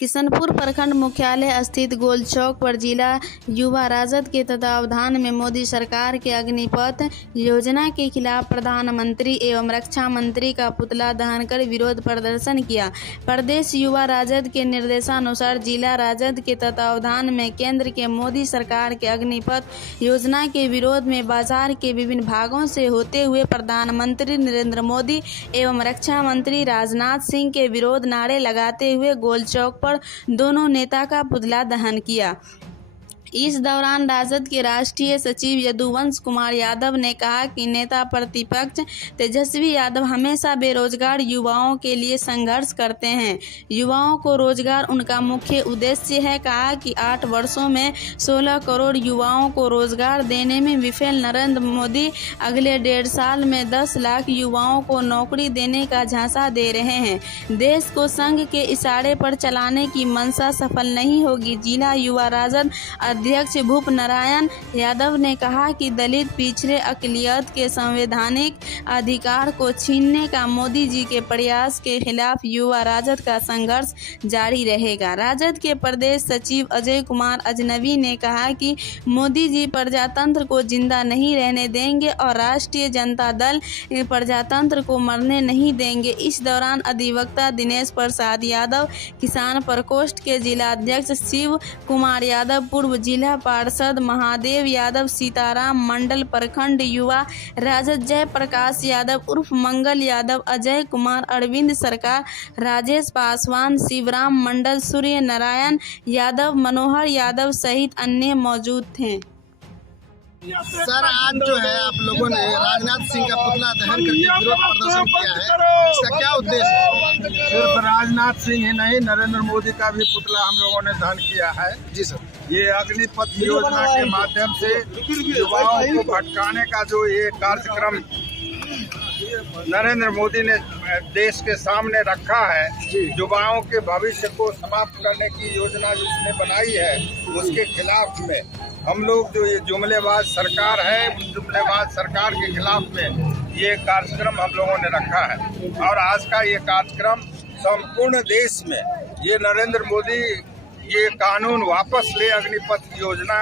किशनपुर प्रखंड मुख्यालय स्थित गोल चौक पर जिला युवा राजद के तत्वावधान में मोदी सरकार के अग्निपथ योजना के खिलाफ प्रधानमंत्री एवं रक्षा मंत्री का पुतला दहन कर विरोध प्रदर्शन किया। प्रदेश युवा राजद के निर्देशानुसार जिला राजद के तत्वावधान में केंद्र के मोदी सरकार के अग्निपथ योजना के विरोध में बाजार के विभिन्न भागों से होते हुए प्रधानमंत्री नरेंद्र मोदी एवं रक्षा मंत्री राजनाथ सिंह के विरोध नारे लगाते हुए गोल चौक पर दोनों नेता का पुतला दहन किया। इस दौरान राजद के राष्ट्रीय सचिव यदुवंश कुमार यादव ने कहा कि नेता प्रतिपक्ष तेजस्वी यादव हमेशा बेरोजगार युवाओं के लिए संघर्ष करते हैं। युवाओं को रोजगार उनका मुख्य उद्देश्य है। कहा कि 8 वर्षों में 16 करोड़ युवाओं को रोजगार देने में विफल नरेंद्र मोदी अगले 1.5 साल में 10 लाख युवाओं को नौकरी देने का झांसा दे रहे हैं। देश को संघ के इशारे पर चलाने की मंशा सफल नहीं होगी। जिला युवा राजद अध्यक्ष भूप नारायण यादव ने कहा कि दलित पिछड़े अक़लियत के संवैधानिक अधिकार को छीनने का मोदी जी के प्रयास के खिलाफ युवा राजद का संघर्ष जारी रहेगा। राजद के प्रदेश सचिव अजय कुमार अजनबी ने कहा कि मोदी जी प्रजातंत्र को जिंदा नहीं रहने देंगे और राष्ट्रीय जनता दल प्रजातंत्र को मरने नहीं देंगे। इस दौरान अधिवक्ता दिनेश प्रसाद यादव, किसान प्रकोष्ठ के जिलाध्यक्ष शिव कुमार यादव, पूर्व जिला पार्षद महादेव यादव, सीताराम मंडल प्रखंड युवा राजद जयप्रकाश यादव उर्फ मंगल यादव, अजय कुमार, अरविंद सरकार, राजेश पासवान, शिवराम मंडल, सूर्य नारायण यादव, मनोहर यादव सहित अन्य मौजूद थे। सर, आज जो है आप लोगों ने राजनाथ सिंह का पुतला दहन करके विरोध प्रदर्शन किया है, इसका क्या उद्देश्य है? सिर्फ राजनाथ सिंह ही नहीं, नरेंद्र मोदी का भी पुतला हम लोगों ने दहन किया है। जी सर, ये अग्निपथ योजना के माध्यम से युवाओं को भटकाने का जो ये कार्यक्रम नरेंद्र मोदी ने देश के सामने रखा है, युवाओं के भविष्य को समाप्त करने की योजना जो इसने बनाई है, उसके खिलाफ में हम लोग जो ये जुमलेबाज सरकार है, जुमलेबाज सरकार के खिलाफ में ये कार्यक्रम हम लोगों ने रखा है। और आज का ये कार्यक्रम संपूर्ण देश में ये नरेंद्र मोदी ये कानून वापस ले, अग्निपथ योजना,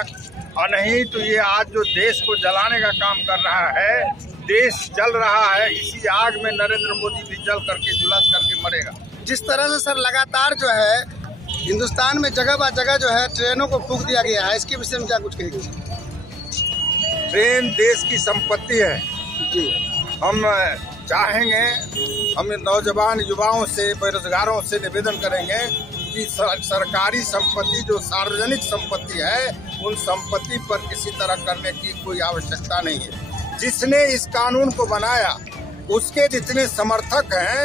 और नहीं तो ये आज जो देश को जलाने का काम कर रहा है, देश जल रहा है, इसी आग में नरेंद्र मोदी भी जल करके झुलस करके मरेगा। जिस तरह से सर लगातार जो है हिंदुस्तान में जगह बा जगह जो है ट्रेनों को फूंक दिया गया है, इसके विषय में क्या कुछ कहेंगे? ट्रेन देश की संपत्ति है जी। हम चाहेंगे, हम नौजवान युवाओं से, बेरोजगारों से निवेदन करेंगे कि सरकारी संपत्ति जो सार्वजनिक संपत्ति है, उन संपत्ति पर किसी तरह करने की कोई आवश्यकता नहीं है। जिसने इस कानून को बनाया उसके जितने समर्थक हैं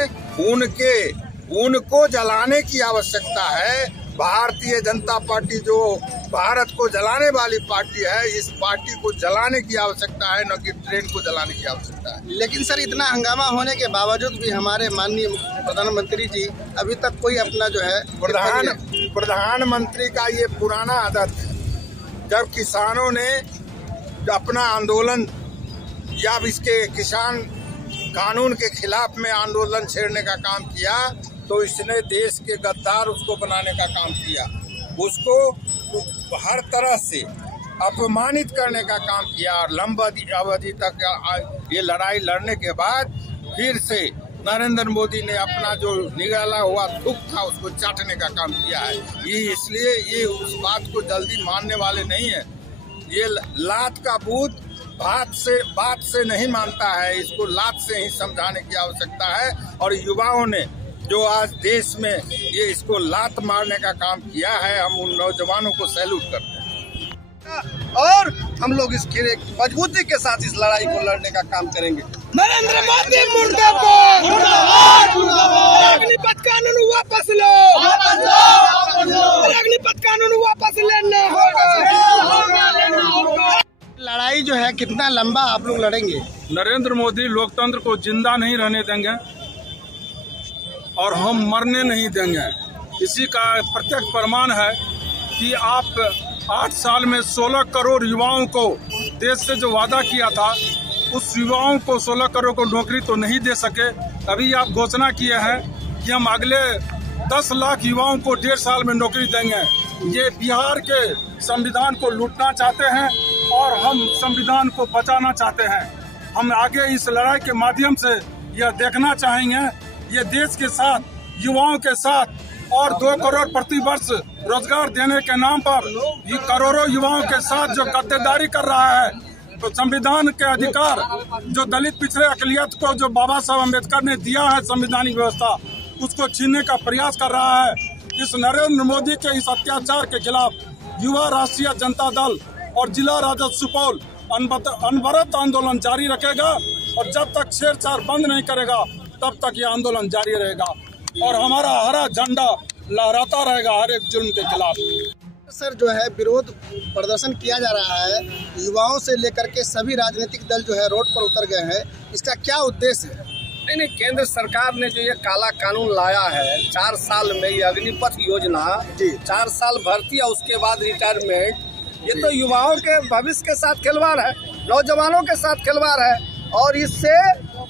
उनको जलाने की आवश्यकता है। भारतीय जनता पार्टी जो भारत को जलाने वाली पार्टी है, इस पार्टी को जलाने की आवश्यकता है, न कि ट्रेन को जलाने की आवश्यकता है। लेकिन सर, इतना हंगामा होने के बावजूद भी हमारे माननीय प्रधानमंत्री जी अभी तक कोई अपना जो है प्रधानमंत्री का ये पुराना आदत है। जब किसानों ने अपना आंदोलन या इसके किसान कानून के खिलाफ में आंदोलन छेड़ने का काम किया, तो इसने देश के गद्दार उसको बनाने का काम किया, उसको हर तरह से अपमानित करने का काम किया। और लंबी अवधि तक ये लड़ाई लड़ने के बाद फिर से नरेंद्र मोदी ने अपना जो निगला हुआ थूक था उसको चाटने का काम किया है। ये इसलिए ये उस बात को जल्दी मानने वाले नहीं है। ये लात का भूत बात से नहीं मानता है, इसको लात से ही समझाने की आवश्यकता है। और युवाओं ने जो आज देश में ये इसको लात मारने का काम किया है, हम उन नौजवानों को सैल्यूट करते हैं और हम लोग इसके मजबूती के साथ इस लड़ाई को लड़ने का काम करेंगे। नरेंद्र मोदी मुर्दाबाद, अग्निपथ कानून वापस लो, अग्निपथ कानून वापस लेना होगा। लड़ाई जो है कितना लंबा आप लोग लड़ेंगे? नरेंद्र मोदी लोकतंत्र को जिंदा नहीं रहने देंगे और हम मरने नहीं देंगे। इसी का प्रत्यक्ष प्रमाण है कि आप 8 साल में 16 करोड़ युवाओं को देश से जो वादा किया था, उस युवाओं को 16 करोड़ को नौकरी तो नहीं दे सके। अभी आप घोषणा किए हैं कि हम अगले 10 लाख युवाओं को 1.5 साल में नौकरी देंगे। ये बिहार के संविधान को लूटना चाहते हैं और हम संविधान को बचाना चाहते हैं। हम आगे इस लड़ाई के माध्यम से यह देखना चाहेंगे, ये देश के साथ, युवाओं के साथ और 2 करोड़ प्रति वर्ष रोजगार देने के नाम पर ये करोड़ों युवाओं के साथ जो गद्दारी कर रहा है, तो संविधान के अधिकार जो दलित पिछड़े अकलियत को जो बाबा साहब अम्बेडकर ने दिया है संवैधानिक व्यवस्था, उसको छीनने का प्रयास कर रहा है। इस नरेंद्र मोदी के इस अत्याचार के खिलाफ युवा राष्ट्रीय जनता दल और जिला राजद सुपौल अनवरत आंदोलन जारी रखेगा और जब तक छेड़छाड़ बंद नहीं करेगा तब तक ये आंदोलन जारी रहेगा और हमारा हरा झंडा लहराता रहेगा हर एक जुल्म के खिलाफ। सर जो है विरोध प्रदर्शन किया जा रहा है, युवाओं से लेकर के सभी राजनीतिक दल जो है रोड पर उतर गए हैं, इसका क्या उद्देश्य है? नहीं, केंद्र सरकार ने जो ये काला कानून लाया है 4 साल में, ये अग्निपथ योजना, 4 साल भर्ती और उसके बाद रिटायरमेंट, ये तो युवाओं के भविष्य के साथ खिलवाड़ है, नौजवानों के साथ खिलवाड़ है और इससे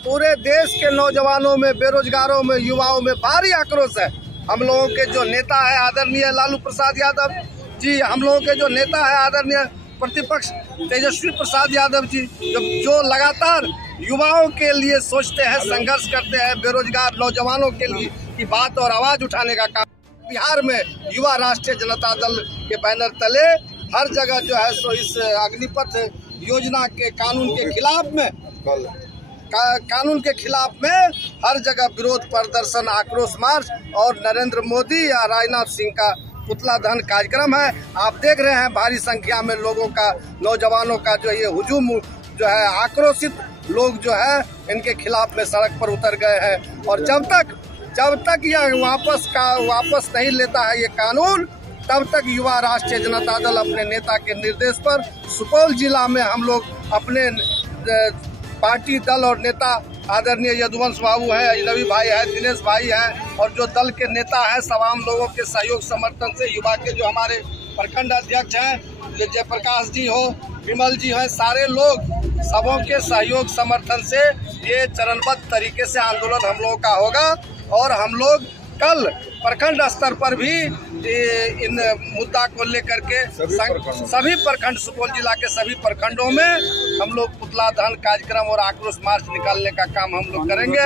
पूरे देश के नौजवानों में, बेरोजगारों में, युवाओं में भारी आक्रोश है। हम लोगों के जो नेता है आदरणीय लालू प्रसाद यादव जी, हम लोगों के जो नेता है आदरणीय प्रतिपक्ष तेजस्वी प्रसाद यादव जी, जो लगातार युवाओं के लिए सोचते हैं, संघर्ष करते हैं, बेरोजगार नौजवानों के लिए की बात और आवाज उठाने का काम बिहार में युवा राष्ट्रीय जनता दल के बैनर तले हर जगह जो है सो इस अग्निपथ योजना के कानून के खिलाफ में हर जगह विरोध प्रदर्शन, आक्रोश मार्च और नरेंद्र मोदी या राजनाथ सिंह का पुतला दहन कार्यक्रम है। आप देख रहे हैं भारी संख्या में लोगों का, नौजवानों का जो ये हुजूम जो है, आक्रोशित लोग जो है इनके खिलाफ में सड़क पर उतर गए हैं और जब तक यह वापस नहीं लेता है ये कानून, तब तक युवा राष्ट्रीय जनता दल अपने नेता के निर्देश पर सुपौल जिला में हम लोग अपने पार्टी दल और नेता आदरणीय यदुवंश बाबू है, अजनबी भाई है, दिनेश भाई है और जो दल के नेता है, तमाम लोगों के सहयोग समर्थन से युवा के जो हमारे प्रखंड अध्यक्ष हैं, जयप्रकाश जी हो, विमल जी हैं, सारे लोग सबों के सहयोग समर्थन से ये चरणबद्ध तरीके से आंदोलन हम लोगों का होगा और हम लोग कल प्रखंड स्तर पर भी इन मुद्दा को लेकर के सभी प्रखंड, सुपौल जिला के सभी प्रखंडों में हम लोग पुतला दहन कार्यक्रम और आक्रोश मार्च निकालने का काम हम लोग करेंगे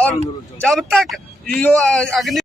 और जब तक अग्नि